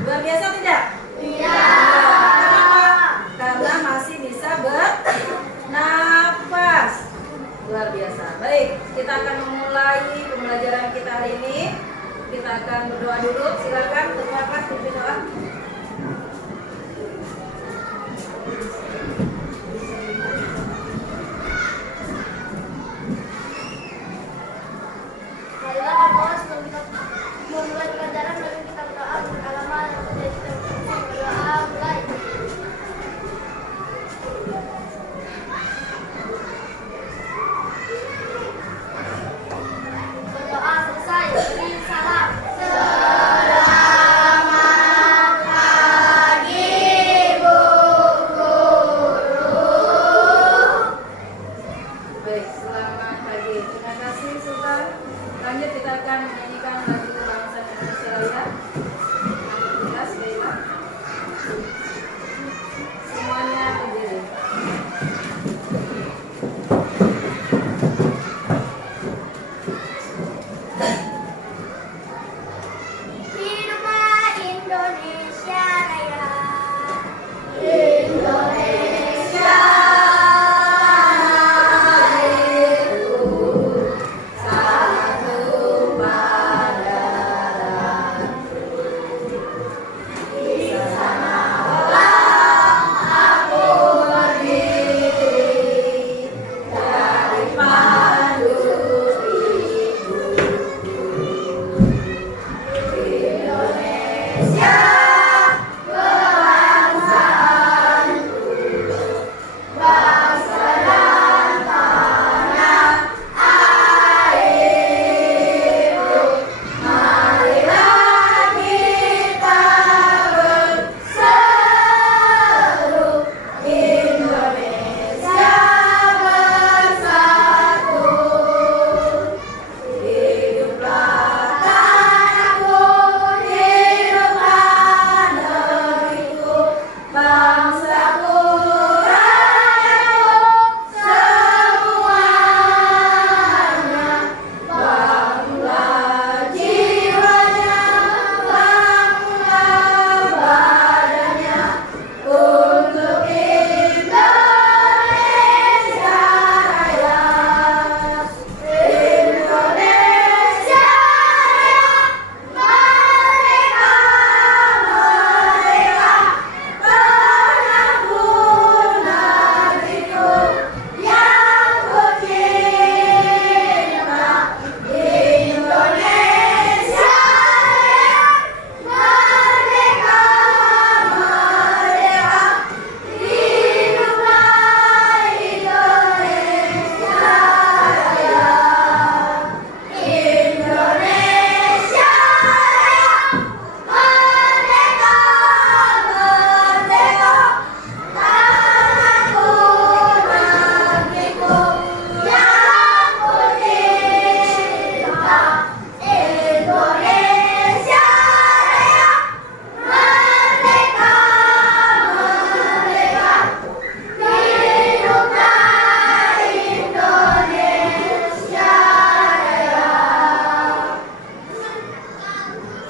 Luar biasa tidak? Iya. Kenapa? Karena masih bisa bernafas. Luar biasa. Baik, kita akan memulai pembelajaran kita hari ini. Kita akan berdoa dulu. Silakan berdoa, pimpin doa. Marilah Allah sebelum kita memulai pelajaran bagi kita berdoa beragama yang menjadi berdoa mulai. Berdoa selesai. Beri salam. Baik, selamat pagi. Terima kasih Sultan. Lanjut kita akan menyanyikan lagu bangsa Indonesia Raya. Jelas, Leila. Semuanya berdiri. Hiduplah Indonesia Raya.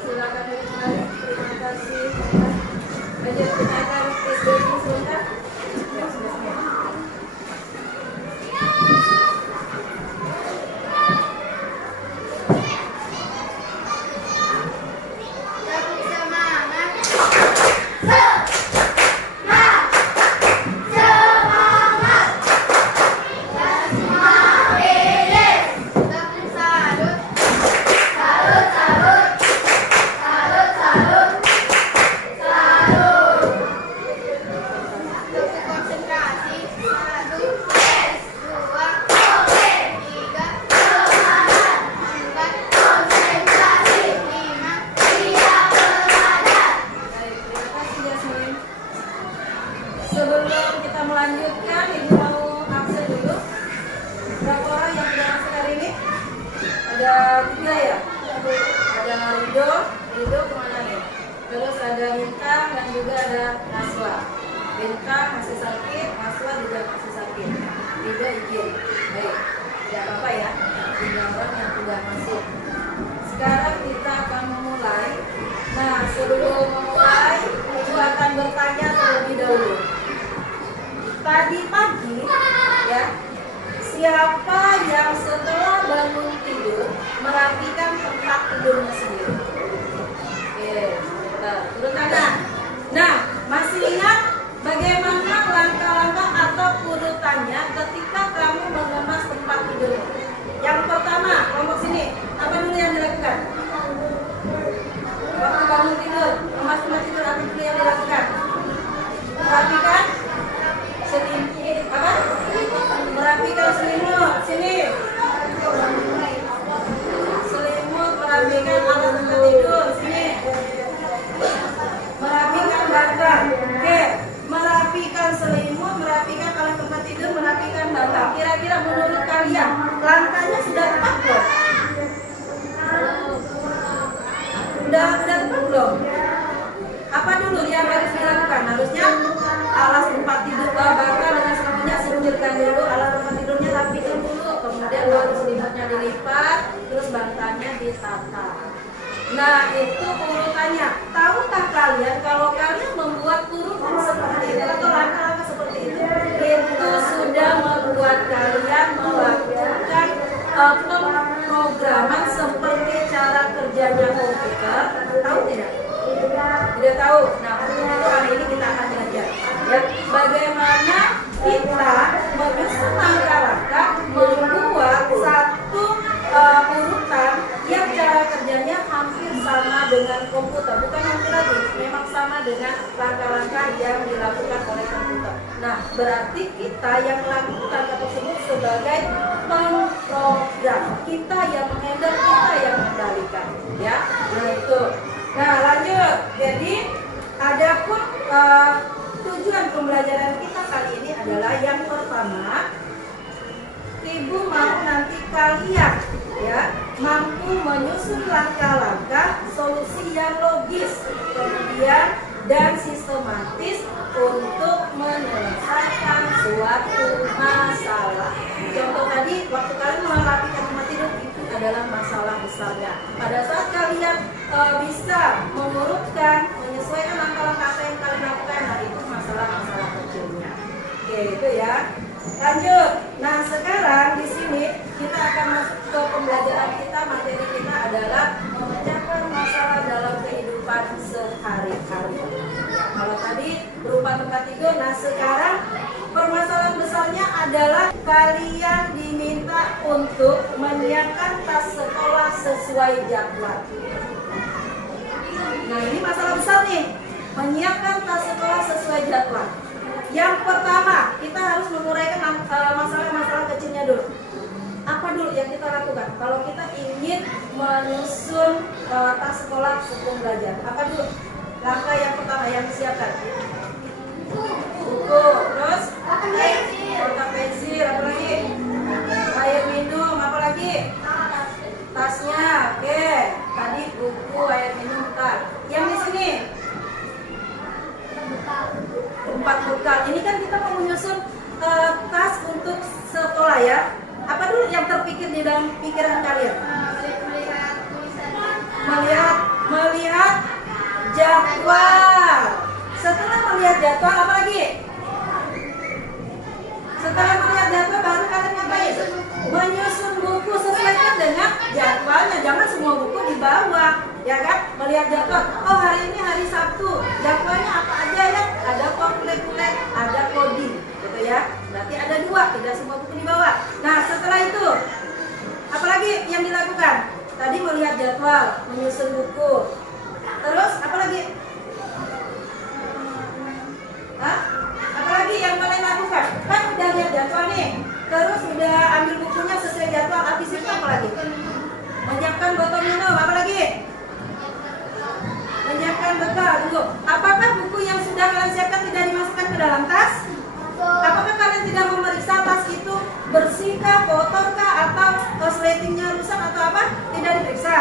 Silakan dimulai. Terima kasih. Lanjut kita akan PSBB sebentar. Ya, sudah. Lebih semangat. Baik, terima kasih Yasmin. Sebelum kita melanjutkan, Ibu mau absen dulu. Berapa orang yang sudah masuk hari ini? Ada 3 ya? Ada Rido kemana nih? Terus ada Bintang dan juga ada Naswa. Bintang masih sakit, Naswa juga masih sakit. Rido izin. Baik, tidak apa-apa ya. 3 orang yang sudah masuk. Sekarang kita akan memulai. Nah, sebelum memulai bertanya terlebih dahulu. Tadi pagi, ya, siapa yang setelah bangun tidur merapikan tempat tidurnya sendiri? Oke, turun tangan. Nah, masih ingat bagaimana langkah-langkah atau urutannya ketika kamu mengemas tempat tidurmu? Yang pertama, kelompok sini, apa dulu yang dilakukan? Waktu bangun tidur, mengemas tempat tidur, apa dulu yang dilakukan? Merapikan selimut, apa? Merapikan selimut, sini. Selimut, merapikan alat tempat tidur, sini. Merapikan bantal. Oke, merapikan selimut, merapikan alat tempat tidur, merapikan bantal. Kira-kira menurut kalian langkahnya sudah tepat belum? Udah tepat belum? Apa dulu yang harus dilakukan? Harusnya alas tempat tidur, bantal dengan selimutnya singkirkan dulu, alat tempat tidurnya rapikan dulu, kemudian baru selimutnya dilipat, terus bantalnya ditata. Nah, itu urutannya. Tahukah kalian kalau kalian membuat urutan seperti itu atau langkah-langkah seperti itu sudah membuat kalian melakukan pemrograman seperti cara kerjanya komputer? Tahu tidak? Tidak tahu. Nah, untuk itu hari ini kita akan belajar ya bagaimana kita menyusun langkah-langkah membuat satu urutan yang cara kerjanya hampir sama dengan komputer. Bukan hampir lagi, memang sama dengan langkah-langkah yang dilakukan oleh komputer. Nah, berarti kita yang melakukan hal tersebut sebagai pemrogram. Kita yang menghandle, kita yang mengendalikan, ya. Nah, itu. Nah, lanjut. Jadi, adapun tujuan pembelajaran kita kali ini adalah yang pertama, Ibu mau nanti kalian ya mampu menyusun langkah-langkah solusi yang logis, kemudian dan sistematis untuk menyelesaikan suatu masalah. Contoh tadi waktu kalian merapikan tempat tidur itu adalah masalah besarnya. Pada saat kalian bisa mengurutkan, menyesuaikan langkah-langkah apa yang kalian lakukan, nah itu masalah-masalah kecilnya. Oke, itu ya. Lanjut. Nah, sekarang di sini kita akan masuk ke pembelajaran kita. Materi kita adalah memecahkan masalah dalam kehidupan sehari-hari. Kalau tadi berupa tempat tidur, nah sekarang permasalahan besarnya adalah kalian diminta untuk menyiapkan tas sekolah sesuai jadwal. Nah, ini masalah besar nih, menyiapkan tas sekolah sesuai jadwal. Yang pertama, kita harus menguraikan masalah-masalah kecilnya dulu. Apa dulu yang kita lakukan? Kalau kita ingin menyusun tas sekolah sebelum belajar, apa dulu? Langkah yang pertama yang disiapkan? Buku, terus kotak pensil, apa lagi? Air minum, apa lagi? Tasnya, oke. Tadi buku, air minum, tas. Yang di sini? Tempat bekal. Ini kan kita mau menyusun tas untuk sekolah ya. Apa dulu yang terpikir di dalam pikiran kalian? Melihat jadwal. Setelah melihat jadwal apa lagi? Setelah melihat jadwal baru kalian ngapain? Menyusun buku sesuaikan dengan jadwalnya. Jangan semua buku dibawa, ya kan? Melihat jadwal. Oh, hari ini hari Sabtu. Jadwalnya apa aja ya? Ada komplek-komplek, ada coding, gitu ya. Berarti ada 2, tidak semua buku dibawa. Nah, setelah itu apalagi yang dilakukan? Tadi melihat jadwal, menyusun buku. Terus apa lagi? Hah? Apalagi yang kalian lakukan? Kan udah lihat jadwal nih. Terus udah ambil bukunya sesuai jadwal. Habis itu apa lagi? Menyiapkan botol minum. Apa lagi? Menyiapkan bekal dulu. Apakah buku yang sudah kalian siapkan tidak dimasukkan ke dalam tas? Apakah kalian tidak memeriksa tas itu bersihkah, kotorkah, atau resletingnya rusak atau apa? Tidak diperiksa.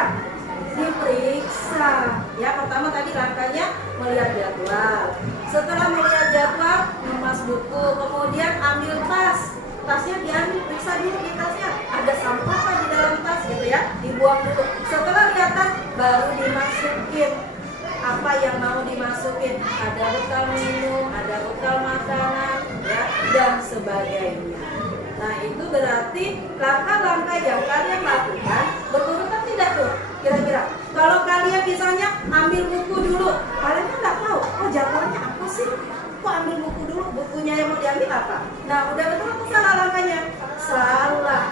Diperiksa. Ya, pertama tadi langkahnya melihat jadwal. Setelah melihat jadwal, mengemas buku, kemudian ambil tas. Tasnya diambil, periksa dulu di tasnya. Ada sampah apa di dalam tas gitu ya? Dibuang dulu. Setelah lihat tas, baru dimasukin. apa yang mau dimasukin. Ada bekal minum, ada bekal makanan, ya, dan sebagainya. Nah, itu berarti langkah-langkah yang kalian lakukan berurutan tidak tuh? Kira-kira kalau kalian misalnya ambil buku dulu, kalian kan nggak tahu, oh jadwalnya apa sih? Kok ambil buku dulu, bukunya yang mau diambil apa? Nah, udah betul atau salah langkahnya? Salah,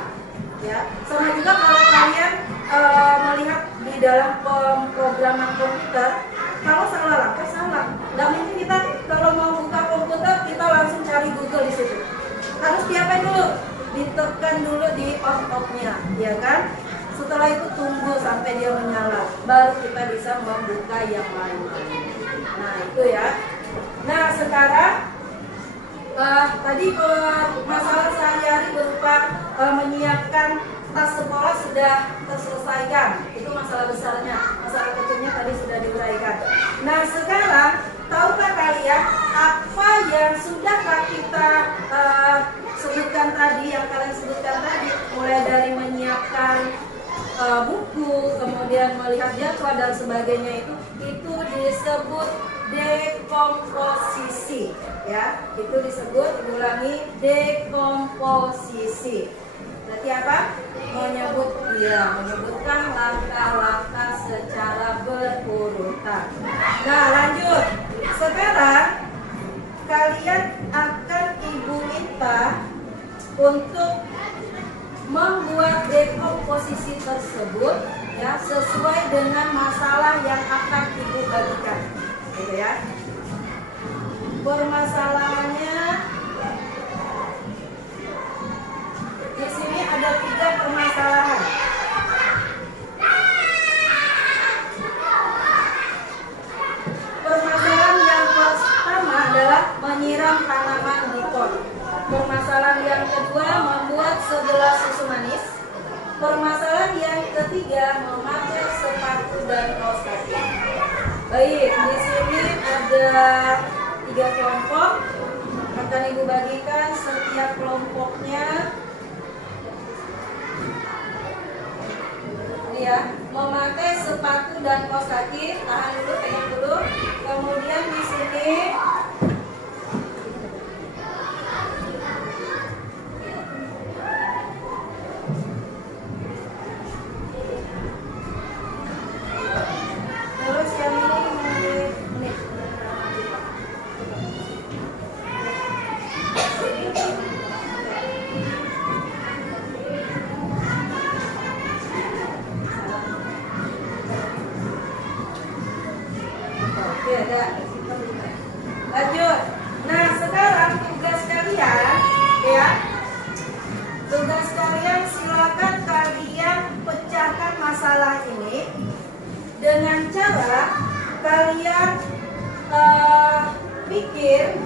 ya. Sama juga kalau kalian melihat di dalam pemrograman komputer, kalau salah langkah salah. Nggak mungkin kita kalau mau buka komputer kita langsung cari Google di situ. Harus diapain dulu? Ditekan dulu di on-off-nya, ya kan? Setelah itu tunggu sampai dia menyala, baru kita bisa membuka yang lain-lain. Nah, itu ya. Nah, sekarang tadi masalah sehari-hari berupa menyiapkan tas sekolah sudah terselesaikan. Itu masalah besarnya. Masalah kecilnya tadi sudah diuraikan. Nah, sekarang tahukah kalian apa yang sudah kita sebutkan tadi, yang kalian sebutkan tadi, mulai dari menyiapkan buku, kemudian melihat jadwal dan sebagainya, itu disebut dekomposisi, ya. Itu disebut, diulangi, dekomposisi. Berarti apa? Menyebutkan langkah-langkah secara berurutan. Nah, lanjut. Sekarang kalian akan Ibu minta untuk membuat dekomposisi tersebut, ya, sesuai dengan masalah yang akan Ibu bagikan, gitu ya. Permasalahannya di sini ada 3 permasalahan. Permasalahan yang pertama adalah menyiram tanaman di pot. Permasalahan yang kedua membuat segelas susu manis. Permasalahan yang ketiga memakai sepatu dan kaos kaki. Baik, di sini ada 3 kelompok. Akan Ibu bagikan setiap kelompoknya. Ini ya, memakai sepatu dan kaos kaki. Tahan dulu, pegang dulu. Kemudian di sini lanjut. Nah, sekarang tugas kalian, ya, tugas kalian silakan kalian pecahkan masalah ini dengan cara kalian pikir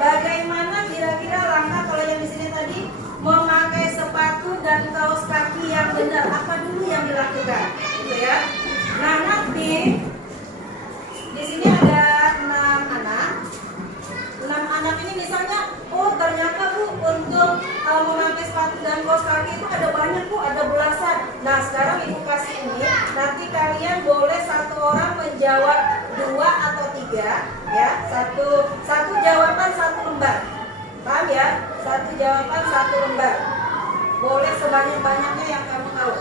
bagaimana kira-kira langkah, kalau yang di sini tadi memakai sepatu dan kaos kaki yang benar, apa dulu yang dilakukan, gitu ya. Nah, nanti di sini ada 6 anak. 6 anak ini misalnya, oh ternyata Bu, untuk memakai sepatu dan kaos kaki itu ada banyak Bu, ada belasan. Nah, sekarang Ibu kasih ini, nanti kalian boleh satu orang menjawab 2 atau 3, ya. Satu jawaban 1 lembar. Paham ya? 1 jawaban 1 lembar. Boleh sebanyak-banyaknya yang kamu tahu.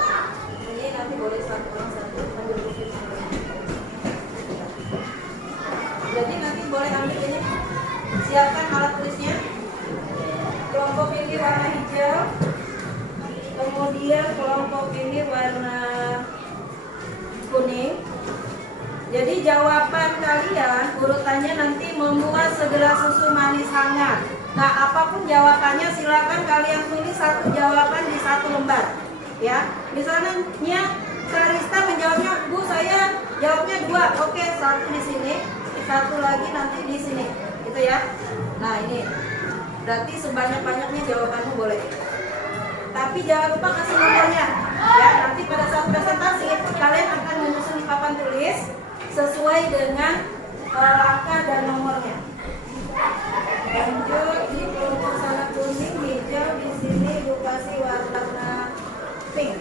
Ini nanti boleh 1 orang 1. Jadi nanti boleh ambil ini. Siapkan alat tulisnya. Kelompok ini warna hijau. Kemudian kelompok ini warna kuning. Jadi jawaban kalian urutannya nanti membuat segelas susu manis hangat. Nah, apapun jawabannya silakan kalian tulis 1 jawaban di 1 lembar. Ya, misalnya Karista menjawabnya, Bu saya jawabnya 2. Oke, 1 di sini, 1 lagi nanti di sini, gitu ya. Nah, ini berarti sebanyak-banyaknya jawabanmu boleh. Tapi jangan lupa kasih nomornya. Ya, nanti pada saat presentasi kalian akan menyusun di papan tulis sesuai dengan angka dan nomornya. Lanjut di kelompok sana kuning, hijau, di sini Ibu kasih warna pink.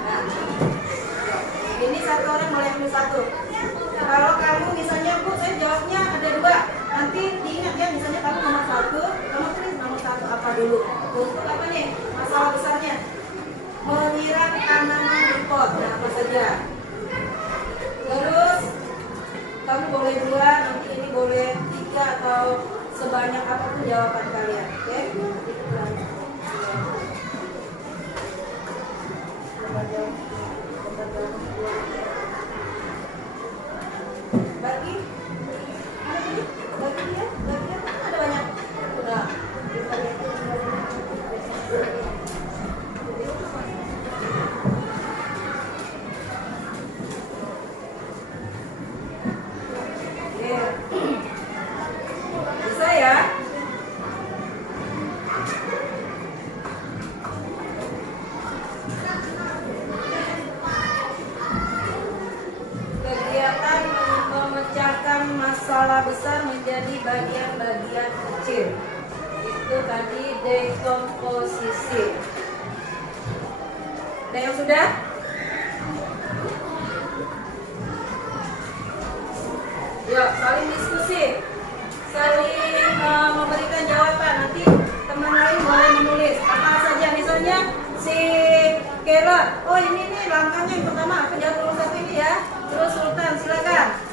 Nah, tanaman di pot. Nah, apa saja? Terus kamu boleh 2, nanti ini boleh 3 atau sebanyak apapun jawaban kalian. Oke? Bagi dia, ada banyak. Udah. Bisa ya? Kegiatan memecahkan masalah besar menjadi bagian-bagian kecil. Itu tadi dekomposisi. Ada yang sudah? Yuk, saling diskusi, saling memberikan jawaban. Nanti teman lain boleh menulis apa saja. Misalnya si Kela, oh ini nih langkahnya yang pertama, aku jawab nomor 1 ini ya. Terus Sultan, silakan.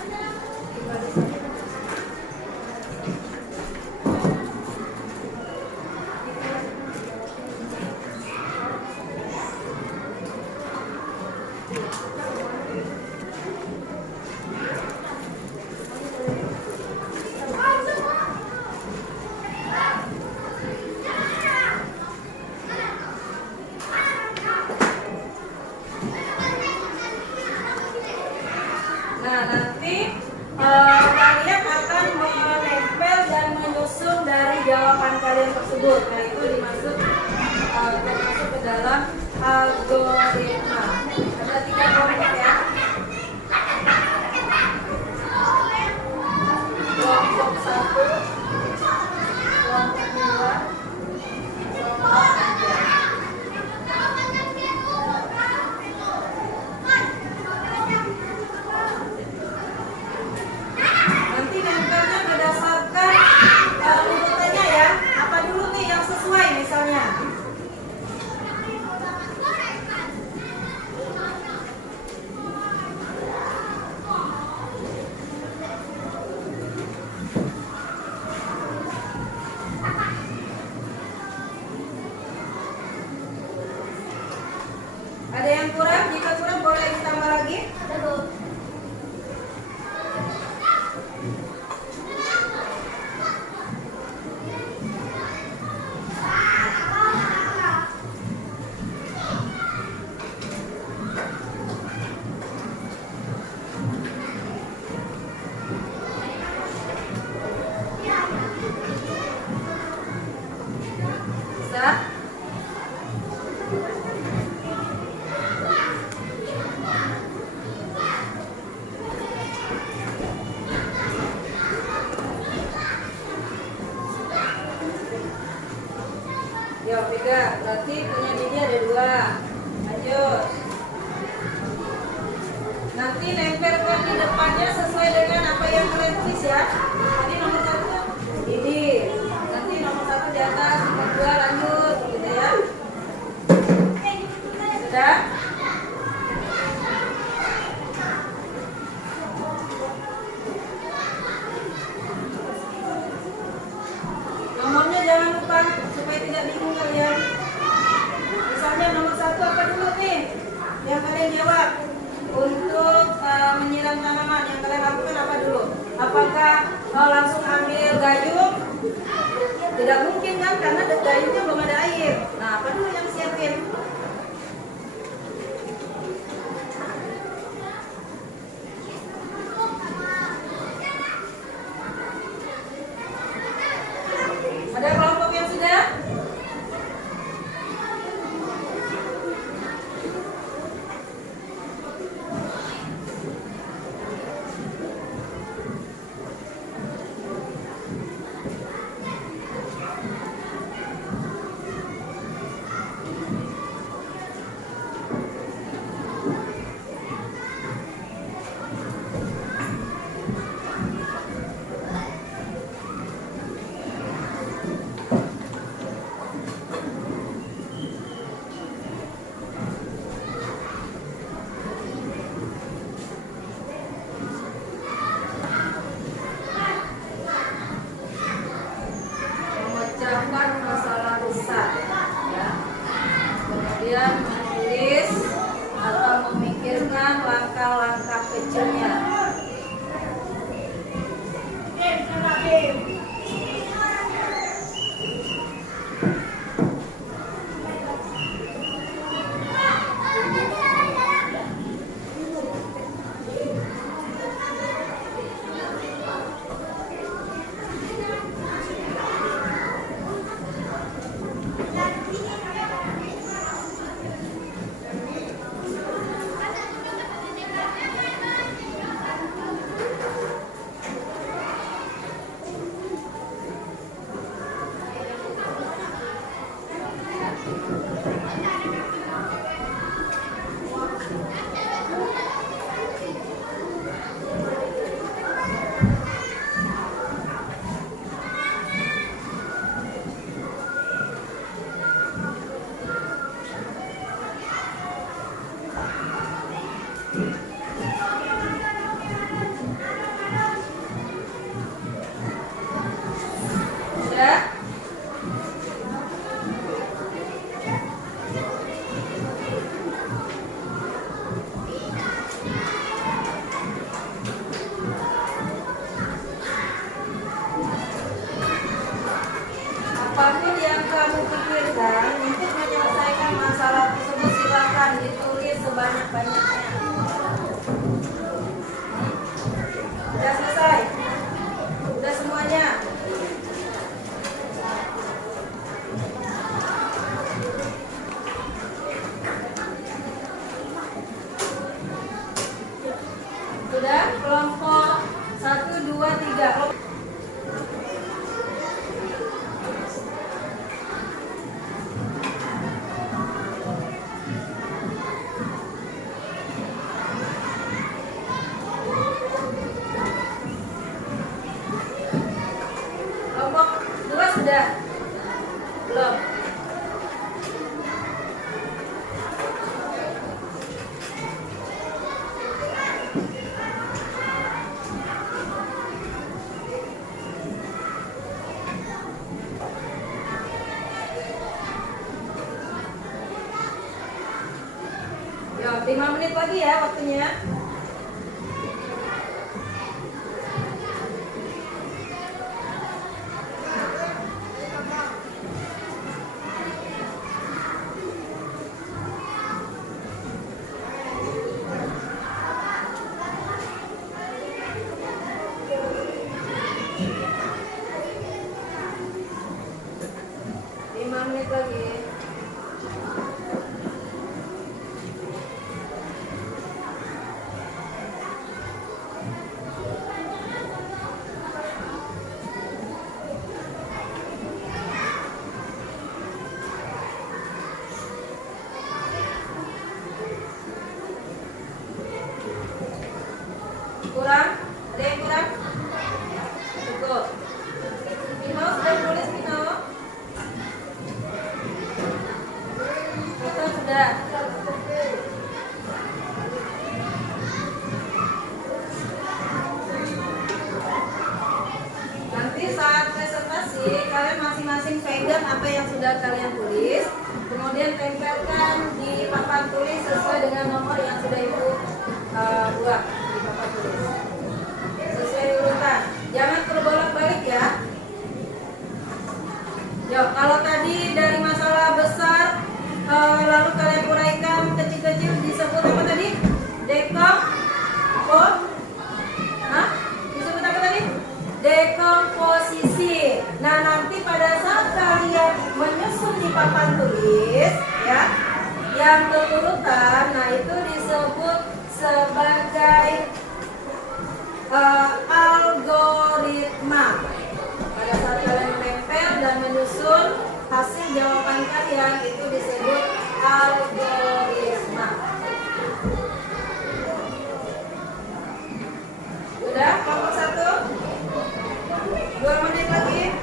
Nah, nanti kalian akan menempel dan menyusun dari jawaban kalian tersebut. Nah, itu termasuk ke dalam algoritma. Ada 3 kelompok ya. Kelompok 1, kelompok 2, kelompok 3. Nanti nempelnya berdasarkan urutannya ya. Apa dulu nih yang sesuai misalnya? Ada yang kurang? Jika kurang boleh ditambah lagi. Bisa? Yuk, pegang. Berarti punya ini ada 2. Lanjut. Nanti nempelkan di depannya sesuai dengan apa yang kalian tulis ya. Tadi nomor 1 ini. Nanti nomor 1 di atas, nomor 2 lanjut, gitu ya. Sudah? Nomornya jangan lupa supaya tidak bingung kalian. Misalnya nomor 1 apa dulu nih yang kalian jawab? Untuk menyiram tanaman yang kalian lakukan apa dulu? Apakah langsung ambil gayung? Tidak mungkin kan, karena gayungnya belum ada air. Nah, apa dulu yang siapin? Ada kelompok yang sudah? Sudah? Apapun yang kamu pikirkan untuk menyelesaikan masalah tersebut, silakan ditulis sebanyak-banyaknya. Sudah selesai? Sudah semuanya? Sudah? Kelompok 1, 2, 3. Kelompok 2 sudah? Belum? Ya, 5 menit lagi ya waktunya. Menit lagi. Kurang? Ada yang kurang? Cukup. Vino sudah tulis, Vino? Betul, sudah. Nanti saat presentasi kalian masing-masing pegang apa yang sudah kalian tulis, kemudian tempelkan di papan tulis sesuai dengan nomor yang sudah ibu buat di papan tulis. Sesuai urutan. Jangan terbolak-balik ya. Yuk, kalau tadi dari masalah besar lalu kalian uraikan kecil-kecil, disebut apa tadi? Disebut apa tadi? Dekomposisi. Nah, nanti pada saat kalian menyusun di papan tulis ya, yang berurutan, nah itu disebut sebagai algoritma. Pada saat kalian menempel dan menyusun hasil jawaban kalian, itu disebut algoritma. Sudah kelompok 1? 2 menit lagi.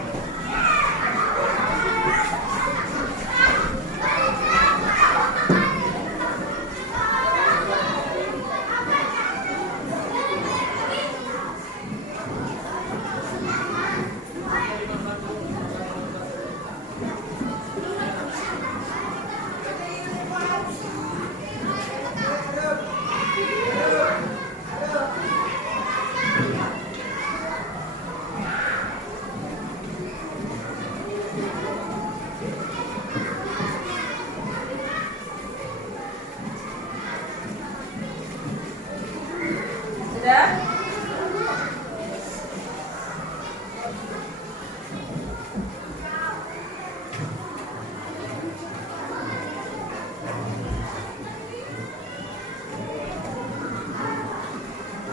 Sudah?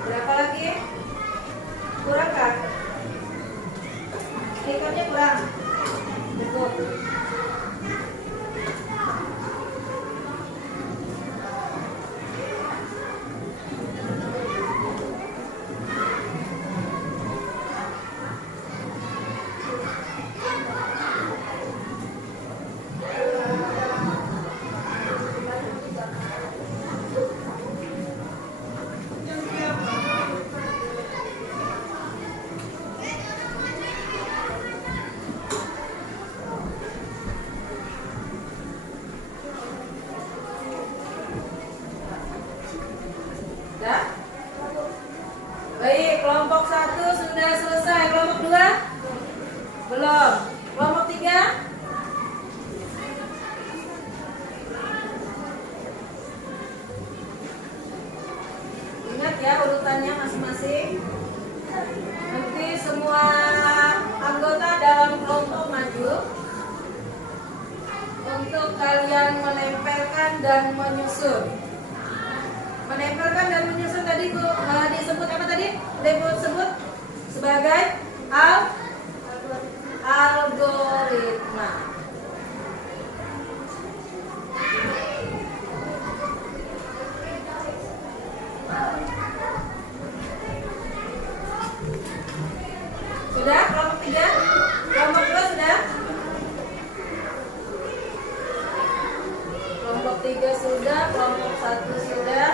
Berapa lagi? Kurang kan? Stikernya kurang. Cukup. Baik, kelompok 1 sudah selesai. Kelompok 2? Belum. Kelompok 3? Ingat ya urutannya masing-masing. Nanti semua anggota dalam kelompok maju untuk kalian menempelkan dan menyusun. Menempelkan dan menyusun tadi disebut apa tadi? Disebut sebagai algoritma. Sudah? Kelompok 3? Kelompok 2 sudah? Kelompok 3 sudah, kelompok 1 sudah.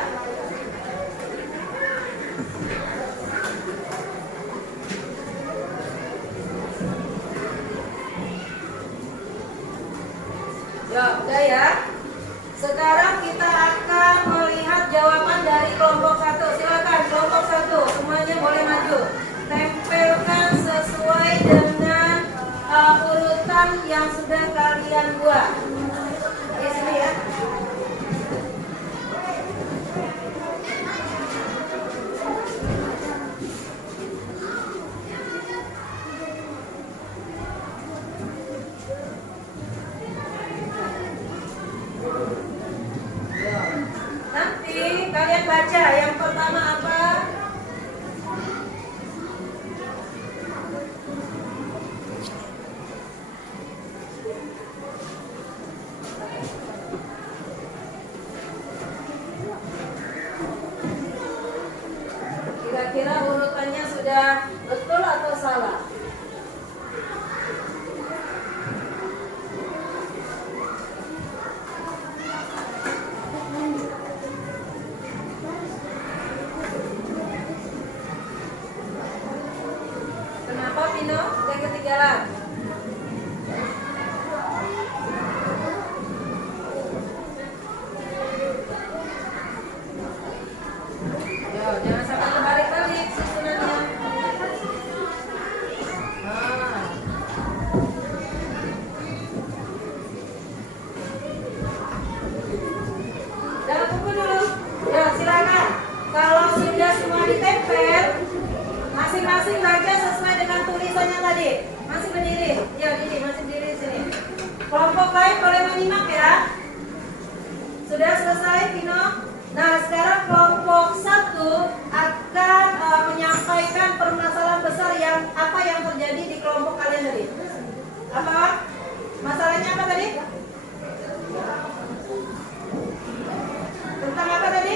Ya, udah ya. Sekarang kita akan melihat jawaban dari kelompok 1. Silakan kelompok 1, semuanya boleh maju. Tempelkan sesuai dengan urutan yang sudah kalian buat. Di sini ya. Nanti kalian baca yang pertama apa? Kira-kira urutannya sudah betul atau salah? Kenapa Pino? Yang ketinggalan. Yo, jangan sampai kebalik-balik susunannya. Nah. Jangan tunggu dulu. Ya, silakan. Kalau sudah semua ditempel, masing-masing baca sesuai dengan tulisannya tadi. Masih berdiri. Ya, ini masih berdiri di sini. Kelompok lain boleh menyimak ya. Sudah selesai, Pino? Nah, sekarang kelompok 1 akan menyampaikan permasalahan besar yang apa yang terjadi di kelompok kalian tadi. Apa? Masalahnya apa tadi? Tentang apa tadi?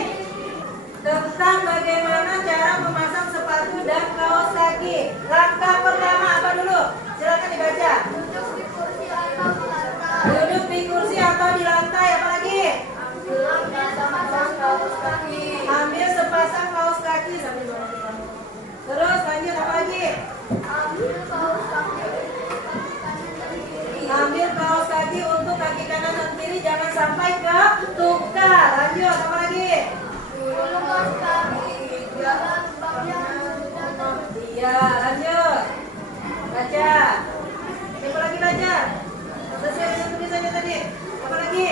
Tentang bagaimana cara memasang sepatu dan kaos kaki. Langkah pertama apa dulu? Silakan dibaca. Duduk di kursi atau di lantai. Apa lagi? Ambil sepasang kaos kaki. Terus lanjut apa lagi? Ambil kaos kaki untuk kaki kanan dan kiri, jangan sampai ketukar. Lanjut apa lagi? Iya, lanjut. Baca. Apa lagi baca? Sesuai dengan tulisannya tadi. Apa lagi?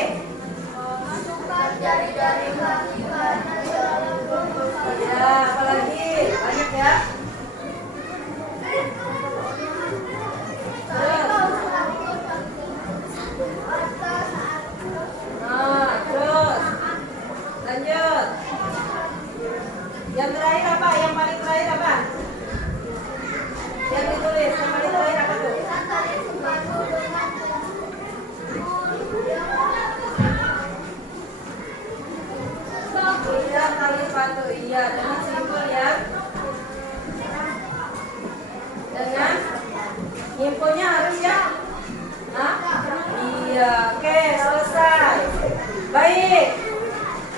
Masukkan jari-jari kaki kanan dalam kelompok satu. Ya, apa lagi? Banyak ya. Terus. Nah, terus. Lanjut. Yang terakhir apa? Yang paling terakhir apa? Yang ditulis, yang paling terakhir apa tuh? Iya, tali sepatu. Iya, dengan simpul ya. Dengan infonya harus ya. Hah? Iya, oke, selesai. Baik.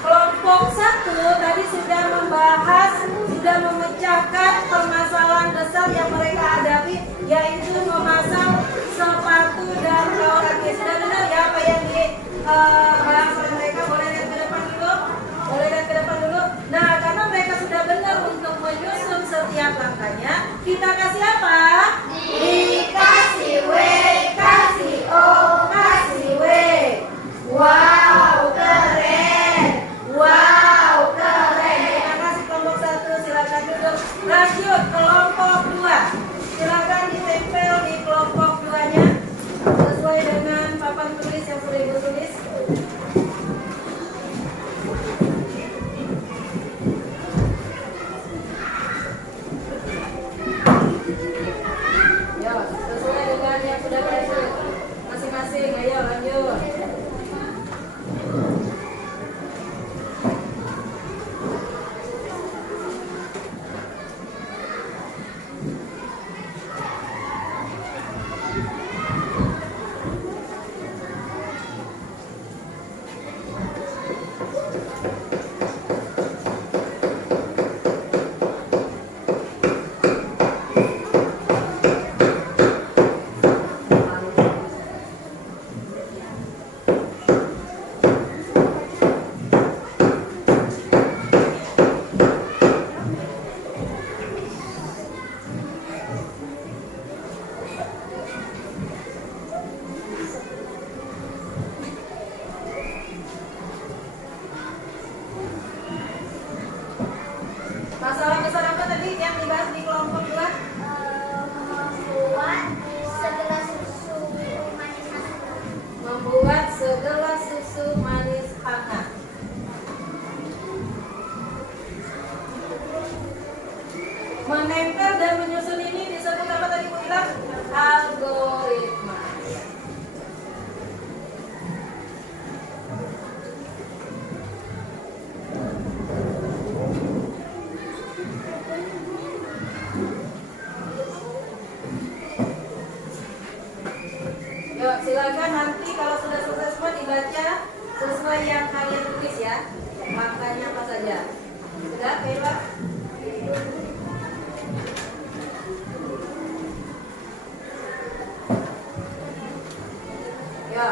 Kelompok 1 tadi sudah membahas, sudah memecahkan permasalahan besar yang mereka hadapi, yaitu memasang sepatu dan kaos kaki. Sudah dengar ya apa yang dibahas oleh mereka? Boleh lihat ke depan dulu? Boleh lihat ke depan dulu? Nah, karena mereka sudah tiap langkahnya kita kasih apa? Dikasih W, kasih O, kasih W. Wow, keren. Wow, keren. Terima kasih kelompok 1, silakan duduk. Lanjut kelompok 2. Silakan ditempel di kelompok 2-nya sesuai dengan papan tulis yang sudah Ibu tulis. Ya, sesuai dengan yang sudah ditulis masing-masing. Ayo lanjut. Masalah besar apa tadi yang dibahas di kelompok 2? Membuat segelas susu manis hangat. Membuat segelas susu manis hangat. Menempel dan menyusun ini disebut apa tadi Bu bilang? Algoritma. Yuk, silakan nanti kalau sudah selesai semua dibaca sesuai yang kalian tulis ya. Makanya apa saja. Sudah, Kayla? Ya,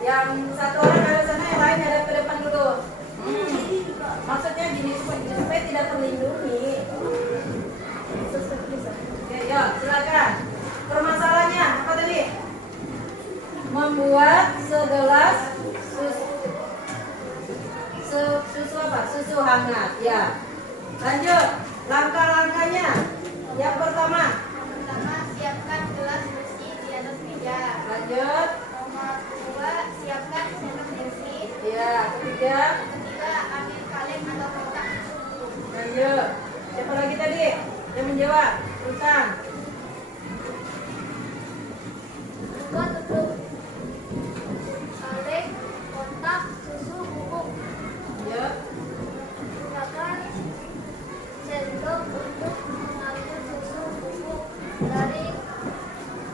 yang satu orang ada sana, yang lain ada ke depan dulu. Maksudnya gini supaya tidak terlindungi. Oke, yuk, silakan. Permasalahannya apa tadi? Membuat segelas susu apa? Susu hangat. Ya. Lanjut. Langkah-langkahnya. Yang pertama. Siapkan gelas bersih di atas meja. Lanjut. Nomor 2, siapkan sendok besi. Ya. Ketiga. Ketiga, ambil kaleng atau kotak susu. Lanjut. Siapa lagi tadi yang menjawab? Sultan. Kedua, tutup kaleng, kotak susu bubuk. Ya. Gunakan sendok untuk mengambil susu bubuk dari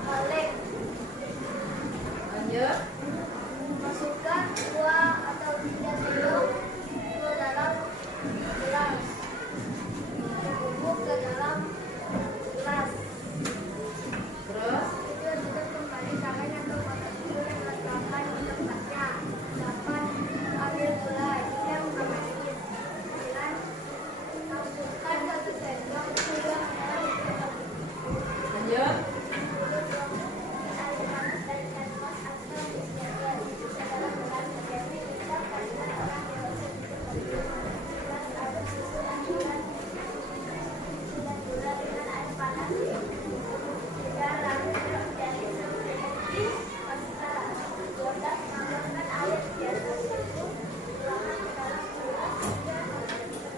kaleng. Lanjut. Masukkan 2 atau 3 sendok ke dalam gelas. Bubuk ke dalam gelas. Terus. Itu tutup kembali kaleng atau kotak susu dan letakkan di tempatnya. 8. Ambil gula hingga mengalir. 9. Masukkan 1 sendok gula merah ke dalam Lanjut. air panas dari kanvas atau disediakan ke dalam gelas. Berarti kita pada orang dewasa gelas aduk susu dan gula dengan air panas. Dan lalu dari seperti pasta kotak tambahkan air di atas susu, tuangkan ke dalam gelas hingga mengembang.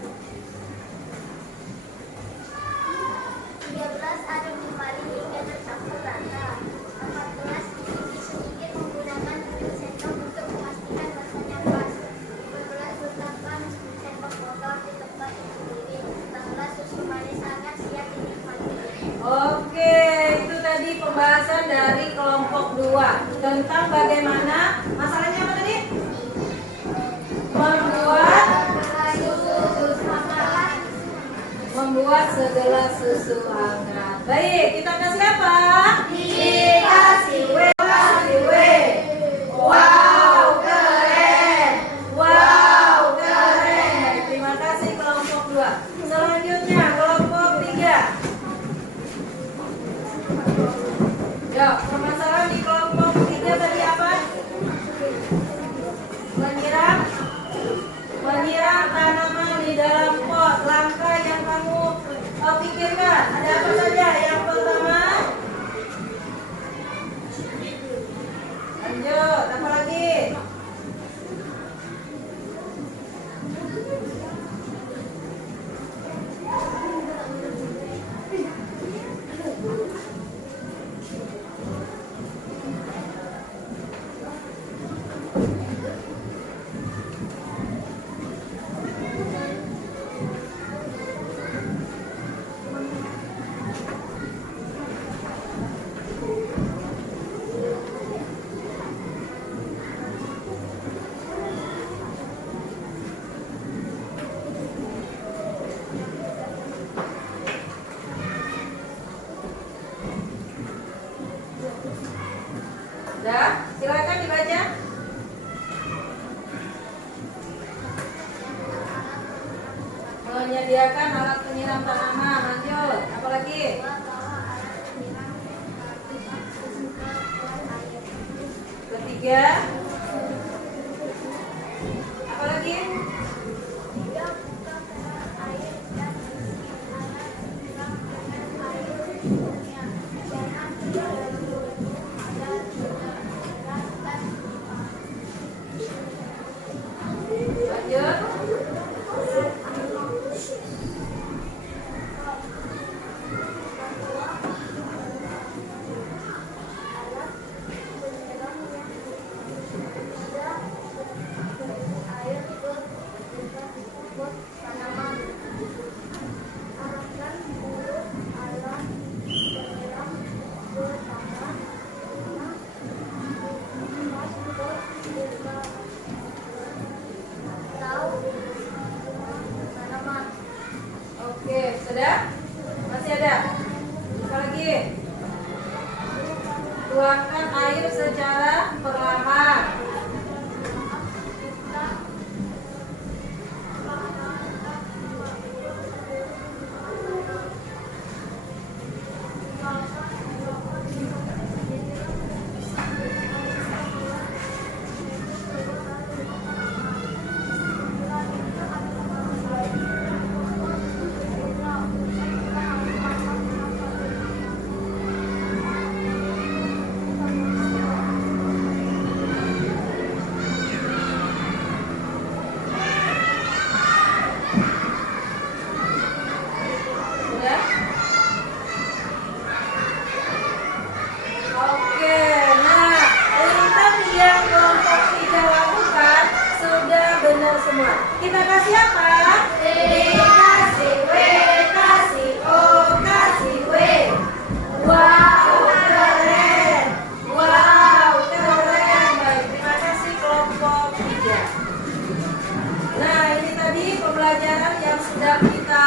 13. Aduk kembali hingga tercampur rata. 14. Isi sedikit menggunakan kulit sendok untuk memastikan rasanya pas. 15. Letakkan sendok botol di tempat yang berdiri. 16. Susu manis hangat siap dinikmati. Oke, itu tadi pembahasan dari kelompok 2 tentang bagaimana masalahnya apa tadi? Membuat segelas susu hangat. Baik, kita kasih apa? Dikasih W. Kasih W. Wow, keren. Wow, keren. Terima kasih kelompok 2. Selanjutnya kelompok 3. permasalahan di kelompok 3 tadi apa? Menyiram tanaman di dalam pot. Langkah yang kamu pikirkan ada apa saja? Yang pertama, lanjut, apa lagi? Udah, silakan dibaca. Menyediakan alat penyiram tanaman. Lanjut, apa lagi? Ketiga, apa lagi? Oke, sudah? Masih ada? Apa lagi? Tuangkan air secara perlahan. Semua. Kita kasih apa? Kasih W, kasih O, kasih W. Wow, keren. Wow, keren. Baik, terima kasih kelompok 3. Nah, ini tadi pembelajaran yang sudah kita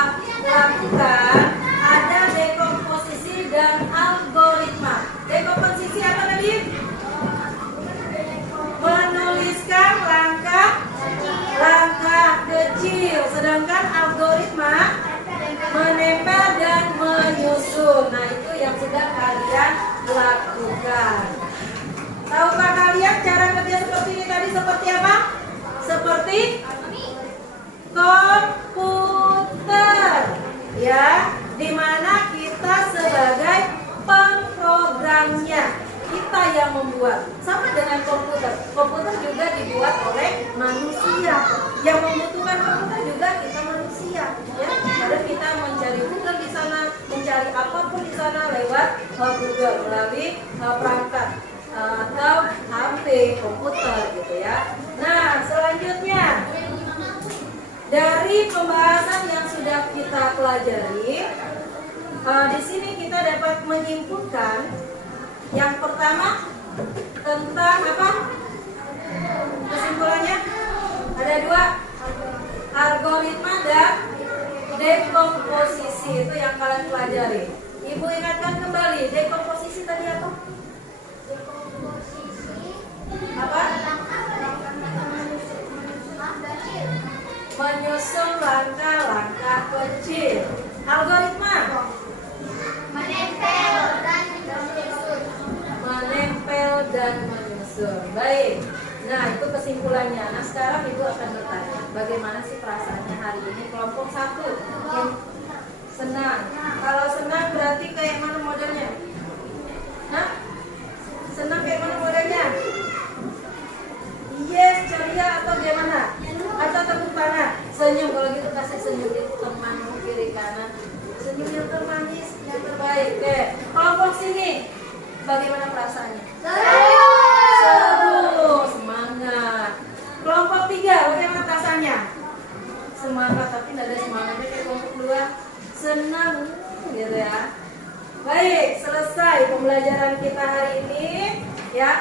lakukan. Ada dekomposisi dan algoritma. Dekomposisi apa tadi? Menuliskan langkah kecil, sedangkan algoritma menempel dan menyusun. Nah, itu yang sudah kalian lakukan. Tahukah kalian cara kerja seperti ini tadi seperti apa? Seperti komputer, ya, dimana kita sebagai pemprogramnya, kita yang membuat. Sama dengan komputer. Komputer juga dibuat oleh manusia. Yang membutuhkan komputer juga kita manusia, ya. Karena kita mencari Google di sana, mencari apapun di sana lewat Google melalui perangkat atau HP, komputer, gitu ya. Nah, selanjutnya dari pembahasan yang sudah kita pelajari, di sini kita dapat menyimpulkan yang pertama tentang apa? Kesimpulannya ada 2, algoritma dan dekomposisi. Itu yang kalian pelajari. Ibu ingatkan kembali, dekomposisi tadi apa? Apa? Menyusun langkah-langkah kecil. Algoritma? Menempel dan menyusun. kesimpulannya. Nah sekarang Ibu akan bertanya, bagaimana sih perasaannya hari ini? Kelompok 1 yang senang. Kalau senang berarti kayak mana modelnya? Hah? Senang kayak mana modelnya? Yes, ceria atau gimana? Atau tepuk tangan? Senyum, kalau gitu kasih senyum di temanmu kiri kanan. Senyum yang termanis, yang terbaik. Oke, kelompok sini, bagaimana perasaannya? Seru, semangat. Kelompok 3, bagaimana perasaannya? Semangat, tapi tidak ada semangatnya kayak kelompok 2. Senang, gitu ya. Baik, selesai pembelajaran kita hari ini, ya.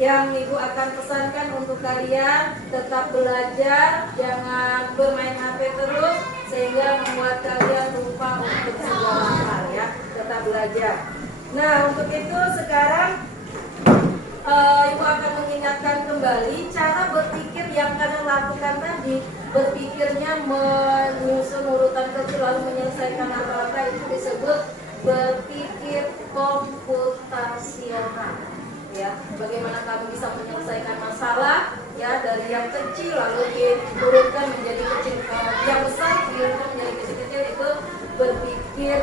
Yang Ibu akan pesankan untuk kalian, tetap belajar, jangan bermain HP terus sehingga membuat kalian lupa untuk segala hal, ya. Tetap belajar. Nah, untuk itu sekarang Ibu akan mengingatkan kembali cara berpikir yang kalian lakukan tadi. Berpikirnya menyusun urutan kecil lalu menyelesaikan apa-apa, itu disebut berpikir komputasional. Ya, bagaimana kamu bisa menyelesaikan masalah, ya, dari yang kecil lalu diturunkan menjadi kecil, yang besar diturunkan menjadi kecil-kecil, itu berpikir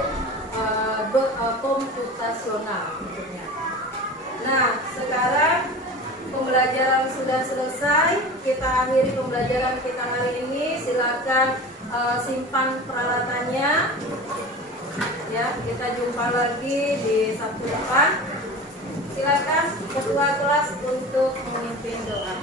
komputasional bentuknya. Nah, sekarang pembelajaran sudah selesai. Kita akhiri pembelajaran kita hari ini. Silakan simpan peralatannya. Ya, kita jumpa lagi di Sabtu depan. Silakan ketua kelas untuk memimpin doa.